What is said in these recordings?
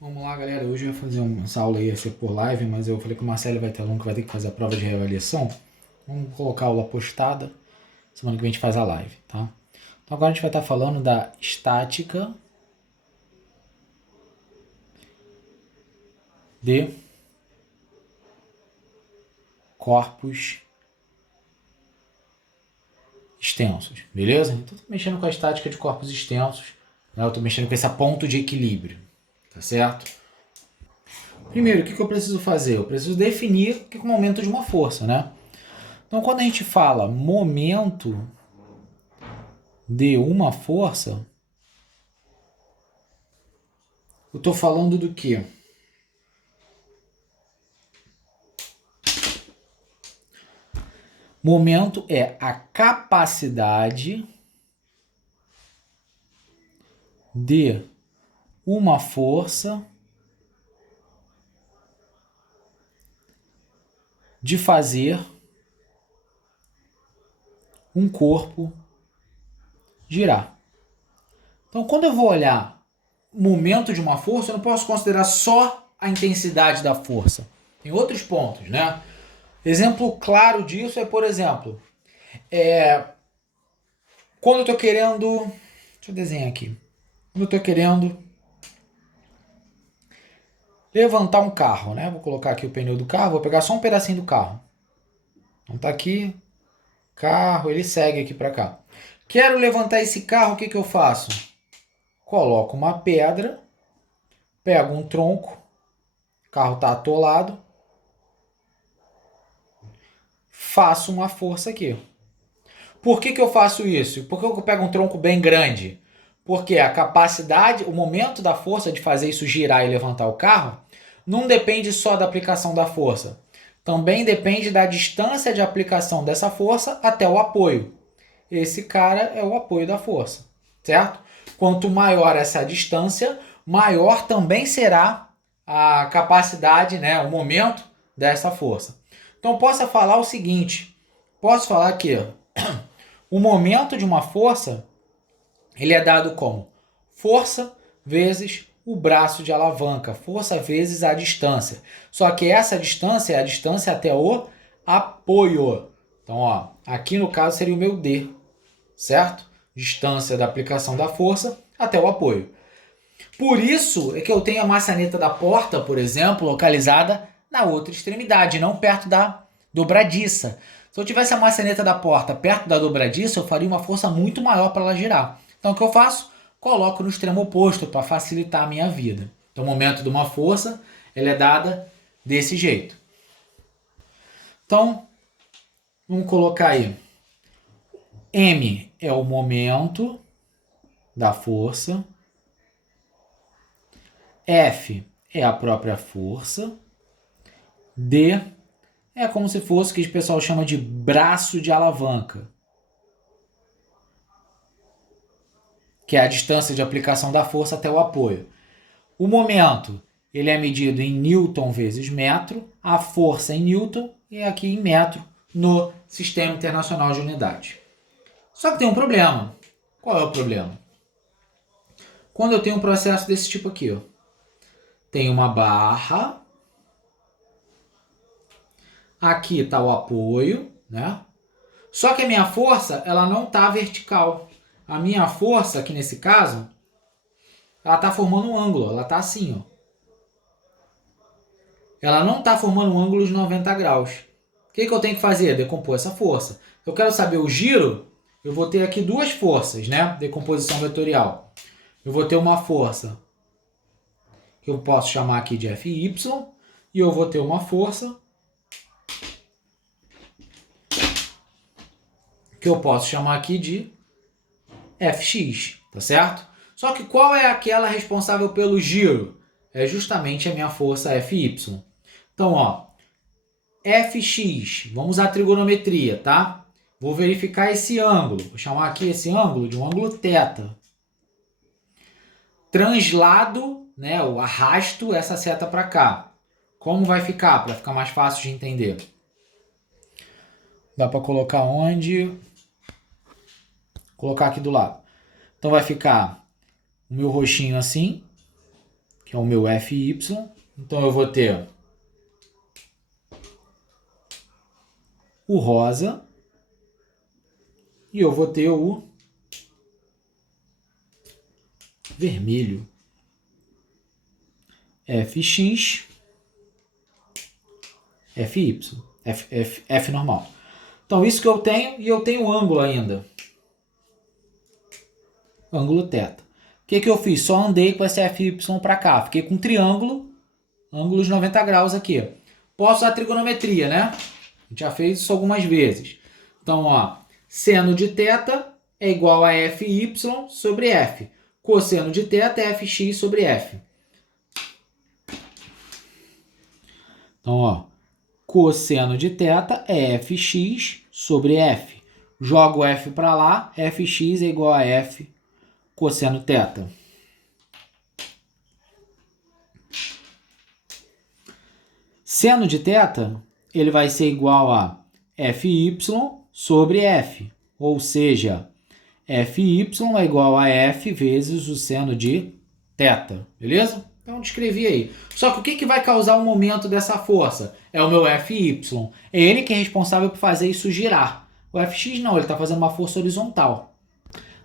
Vamos lá, galera. Hoje eu ia fazer essa aula ia ser por live, mas eu falei que o Marcelo vai ter aluno que vai ter que fazer a prova de reavaliação. Vamos colocar a aula postada. Semana que vem a gente faz a live, tá? Então agora a gente vai estar falando da estática de corpos extensos, beleza? Então eu tô mexendo com a estática de corpos extensos, né? Eu tô mexendo com esse ponto de equilíbrio, tá certo? Primeiro, o que eu preciso fazer? Eu preciso definir o que é o momento de uma força, né? Então quando a gente fala momento de uma força, eu estou falando do quê? Momento é a capacidade de uma força de fazer um corpo girar. Então, quando eu vou olhar o momento de uma força, eu não posso considerar só a intensidade da força. Tem outros pontos, né? Exemplo claro disso é, por exemplo, quando eu estou querendo... Deixa eu desenhar aqui. Quando eu estou querendo levantar um carro, né? Vou colocar aqui o pneu do carro, vou pegar só um pedacinho do carro. Então tá aqui, carro, ele segue aqui para cá. Quero levantar esse carro, o que eu faço? Coloco uma pedra, pego um tronco, o carro está atolado, faço uma força aqui. Por que eu faço isso? Por que eu pego um tronco bem grande? Porque a capacidade, o momento da força de fazer isso girar e levantar o carro, não depende só da aplicação da força. Também depende da distância de aplicação dessa força até o apoio. Esse cara é o apoio da força, certo? Quanto maior essa distância, maior também será a capacidade, né, o momento dessa força. Então posso falar o seguinte, posso falar que o momento de uma força, ele é dado como força vezes o braço de alavanca, força vezes a distância. Só que essa distância é a distância até o apoio. Então, ó, aqui no caso seria o meu D, certo? Distância da aplicação da força até o apoio. Por isso é que eu tenho a maçaneta da porta, por exemplo, localizada na outra extremidade, não perto da dobradiça. Se eu tivesse a maçaneta da porta perto da dobradiça, eu faria uma força muito maior para ela girar. Então o que eu faço? Coloco no extremo oposto para facilitar a minha vida. Então o momento de uma força, ela é dada desse jeito. Então, vamos colocar aí. M é o momento da força. F é a própria força. D é como se fosse o que o pessoal chama de braço de alavanca, que é a distância de aplicação da força até o apoio. O momento, ele é medido em newton vezes metro, a força em newton e aqui em metro no Sistema Internacional de Unidades. Só que tem um problema. Qual é o problema? Quando eu tenho um processo desse tipo aqui, ó, tem uma barra, aqui está o apoio, né? Só que a minha força, ela não está vertical. A minha força, aqui nesse caso, ela está formando um ângulo. Ela está assim, ó. Ela não está formando um ângulo de 90 graus. O que eu tenho que fazer? Decompor essa força. Eu quero saber o giro, eu vou ter aqui duas forças, né? Decomposição vetorial. Eu vou ter uma força que eu posso chamar aqui de Fy, e eu vou ter uma força que eu posso chamar aqui de Fx, tá certo? Só que qual é aquela responsável pelo giro? É justamente a minha força Fy. Então, ó, Fx, vamos à trigonometria, tá? Vou verificar esse ângulo. Vou chamar aqui esse ângulo de um ângulo θ. Translado, né, eu arrasto essa seta para cá. Como vai ficar? Para ficar mais fácil de entender. Dá para colocar onde? Colocar aqui do lado. Então vai ficar o meu roxinho assim, que é o meu FY. Então eu vou ter o rosa e eu vou ter o vermelho. FX, FY, F normal. Então isso que eu tenho, e eu tenho o ângulo ainda. Ângulo θ. O que eu fiz? Só andei com esse FY para cá. Fiquei com um triângulo, ângulos 90 graus aqui. Posso usar trigonometria, né? A gente já fez isso algumas vezes. Então, ó, seno de θ é igual a FY sobre F. Cosseno de θ é FX sobre F. Então, ó, cosseno de θ é Fx sobre F. Jogo F para lá, Fx é igual a F cosseno θ. Seno de θ, ele vai ser igual a Fy sobre F. Ou seja, Fy é igual a F vezes o seno de θ. Beleza? Então, descrevi aí. Só que o que vai causar o momento dessa força? É o meu Fy. É ele que é responsável por fazer isso girar. O Fx não, ele está fazendo uma força horizontal.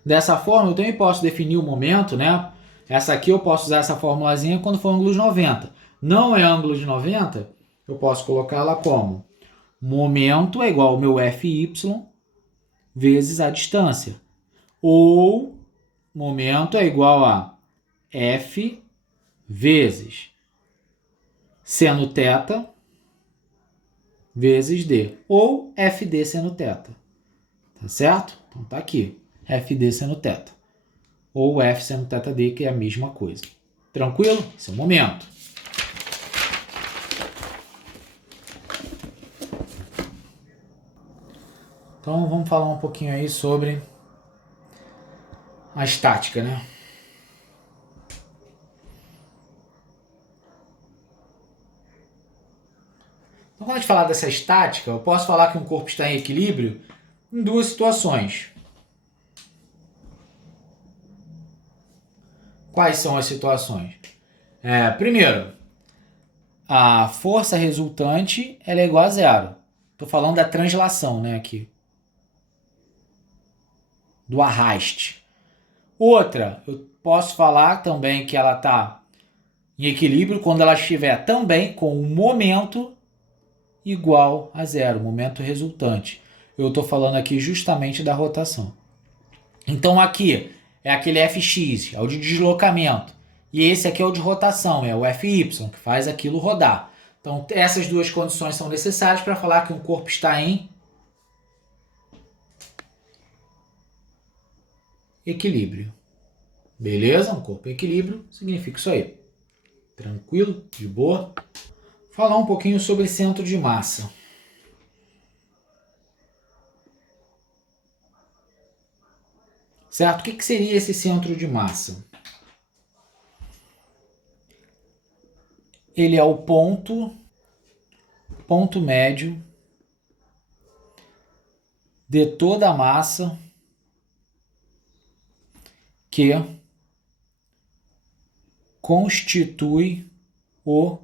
Dessa forma, eu também posso definir o momento, né? Essa aqui eu posso usar essa formulazinha quando for ângulo de 90. Não é ângulo de 90, eu posso colocá-la como momento é igual ao meu Fy vezes a distância. Ou momento é igual a F vezes seno θ vezes D. Ou FD seno θ. Tá certo? Então tá aqui. FD seno θ. Ou F seno θD, que é a mesma coisa. Tranquilo? Esse é o momento. Então vamos falar um pouquinho aí sobre a estática, né? Então, quando a gente falar dessa estática, eu posso falar que um corpo está em equilíbrio em duas situações. Quais são as situações? Primeiro, a força resultante ela é igual a zero. Estou falando da translação, né, aqui. Do arraste. Outra, eu posso falar também que ela está em equilíbrio quando ela estiver também com um momento igual a zero, momento resultante. Eu estou falando aqui justamente da rotação. Então aqui é aquele Fx, é o de deslocamento. E esse aqui é o de rotação, é o Fy, que faz aquilo rodar. Então essas duas condições são necessárias para falar que um corpo está em equilíbrio. Beleza? Um corpo em equilíbrio significa isso aí. Tranquilo? De boa? Falar um pouquinho sobre centro de massa. Certo? O que seria esse centro de massa? Ele é o ponto médio de toda a massa que constitui o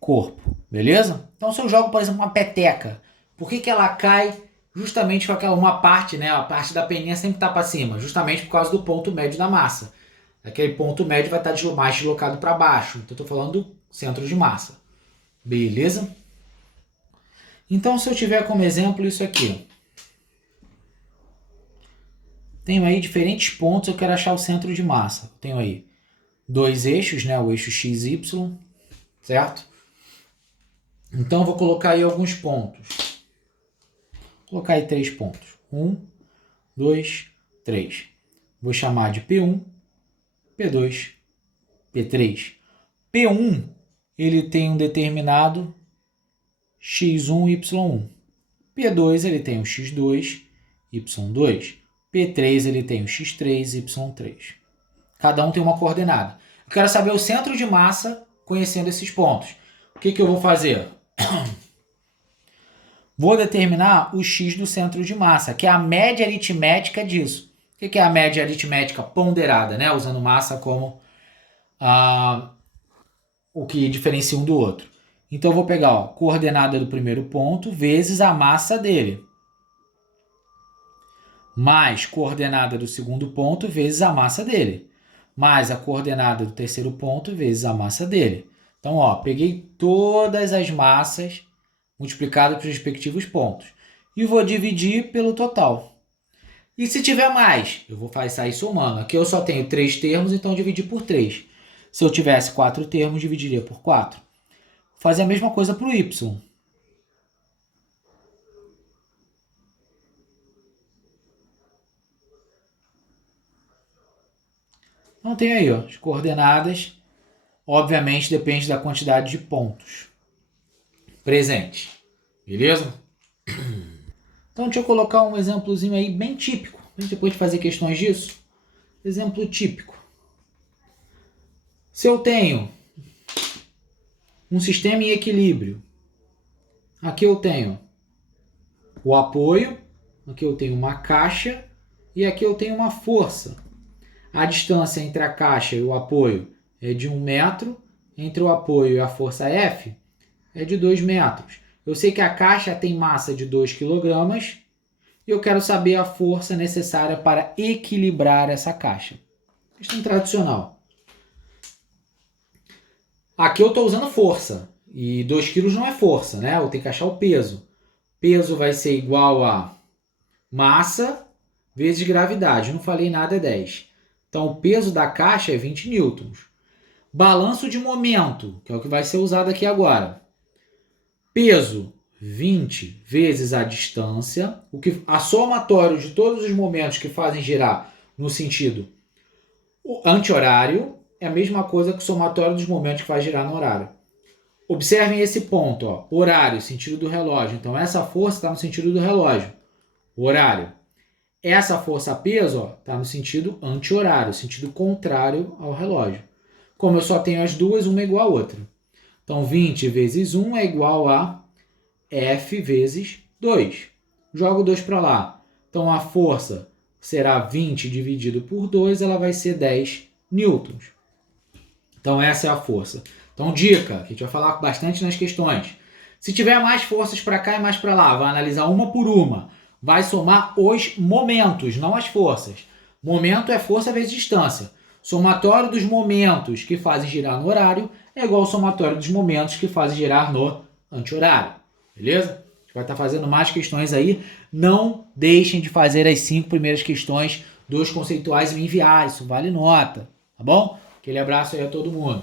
corpo, beleza? Então se eu jogo, por exemplo, uma peteca, por que ela cai justamente com aquela uma parte, né? A parte da peninha sempre está para cima, justamente por causa do ponto médio da massa. Aquele ponto médio vai estar mais deslocado para baixo. Então estou falando do centro de massa. Beleza? Então se eu tiver como exemplo isso aqui. Tenho aí diferentes pontos, eu quero achar o centro de massa. Tenho aí dois eixos, né? O eixo x, y, certo? Então eu vou colocar aí alguns pontos. Vou colocar aí 3 pontos. 1, 2, 3. Vou chamar de P1, P2, P3. P1, ele tem um determinado x1, y1. P2, ele tem o x2, y2. P3, ele tem o x3, y3. Cada um tem uma coordenada. Eu quero saber o centro de massa conhecendo esses pontos. O que eu vou fazer? Vou determinar o x do centro de massa, que é a média aritmética disso. O que é a média aritmética ponderada, né? Usando massa como o que diferencia um do outro. Então eu vou pegar, ó, coordenada do primeiro ponto vezes a massa dele, mais coordenada do segundo ponto vezes a massa dele, mais a coordenada do terceiro ponto vezes a massa dele. Então, ó, peguei todas as massas multiplicadas pelos respectivos pontos e vou dividir pelo total. E se tiver mais, eu vou sair somando. Aqui eu só tenho 3 termos, então dividir por 3. Se eu tivesse 4 termos, dividiria por 4. Vou fazer a mesma coisa para o y. Então tem aí, ó, as coordenadas. Obviamente depende da quantidade de pontos presentes. Beleza? Então deixa eu colocar um exemplozinho aí bem típico. Depois de fazer questões disso. Exemplo típico. Se eu tenho um sistema em equilíbrio, aqui eu tenho o apoio, aqui eu tenho uma caixa e aqui eu tenho uma força. A distância entre a caixa e o apoio é de 1 metro, entre o apoio e a força F é de 2 metros. Eu sei que a caixa tem massa de 2 kg e eu quero saber a força necessária para equilibrar essa caixa. Questão tradicional. Aqui eu estou usando força, e 2 kg não é força, né? Eu tenho que achar o peso. Peso vai ser igual a massa vezes gravidade. Eu não falei nada, é 10. Então o peso da caixa é 20 newtons. Balanço de momento, que é o que vai ser usado aqui agora. Peso, 20 vezes a distância, a somatório de todos os momentos que fazem girar no sentido anti-horário, é a mesma coisa que o somatório dos momentos que faz girar no horário. Observem esse ponto, ó, horário, sentido do relógio. Então essa força está no sentido do relógio, horário. Essa força peso está no sentido anti-horário, sentido contrário ao relógio. Como eu só tenho as duas, uma é igual a outra. Então 20 vezes 1 é igual a F vezes 2. Jogo 2 para lá. Então a força será 20 dividido por 2, ela vai ser 10 newtons. Então essa é a força. Então dica, que a gente vai falar bastante nas questões. Se tiver mais forças para cá e mais para lá, vai analisar uma por uma. Vai somar os momentos, não as forças. Momento é força vezes distância. Somatório dos momentos que fazem girar no horário é igual ao somatório dos momentos que fazem girar no anti-horário. Beleza? A gente vai estar fazendo mais questões aí. Não deixem de fazer as 5 primeiras questões dos conceituais e me enviar. Isso vale nota. Tá bom? Aquele abraço aí a todo mundo.